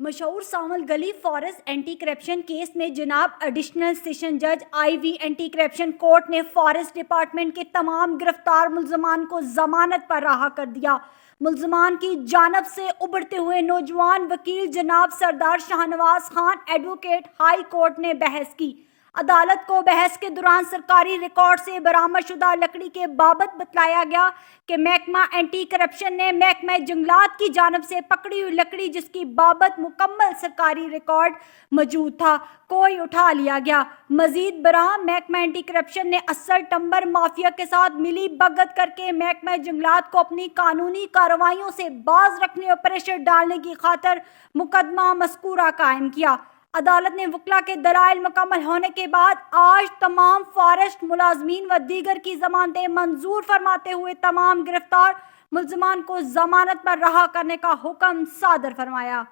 مشہور سامل گلی forest anti corruption case میں جناب ایڈیشنل سیشن جج آئی وی اینٹی کرپشن کورٹ نے فارسٹ ڈپارٹمنٹ کے تمام گرفتار ملزمان کو ضمانت پر رہا کر دیا۔ ملزمان کی جانب سے ابھرتے ہوئے نوجوان وکیل جناب سردار Shahnawaz Khan advocate high court نے بحث کی۔ عدالت کو بحث کے دوران سرکاری ریکارڈ سے برآمد شدہ لکڑی کے بابت بتلایا گیا کہ محکمہ اینٹی کرپشن نے محکمہ جنگلات کی جانب سے پکڑی ہوئی لکڑی جس کی بابت مکمل سرکاری ریکارڈ موجود تھا کوئی اٹھا لیا گیا۔ مزید برآں محکمہ اینٹی کرپشن نے اصل ٹمبر مافیا کے ساتھ ملی بھگت کر کے محکمہ جنگلات کو اپنی قانونی کارروائیوں سے باز رکھنے اور پریشر ڈالنے کی خاطر مقدمہ مذکورہ قائم کیا۔ عدالت نے وکلا کے دلائل مکمل ہونے کے بعد آج تمام فارسٹ ملازمین و دیگر کی ضمانتیں منظور فرماتے ہوئے تمام گرفتار ملزمان کو ضمانت پر رہا کرنے کا حکم صادر فرمایا۔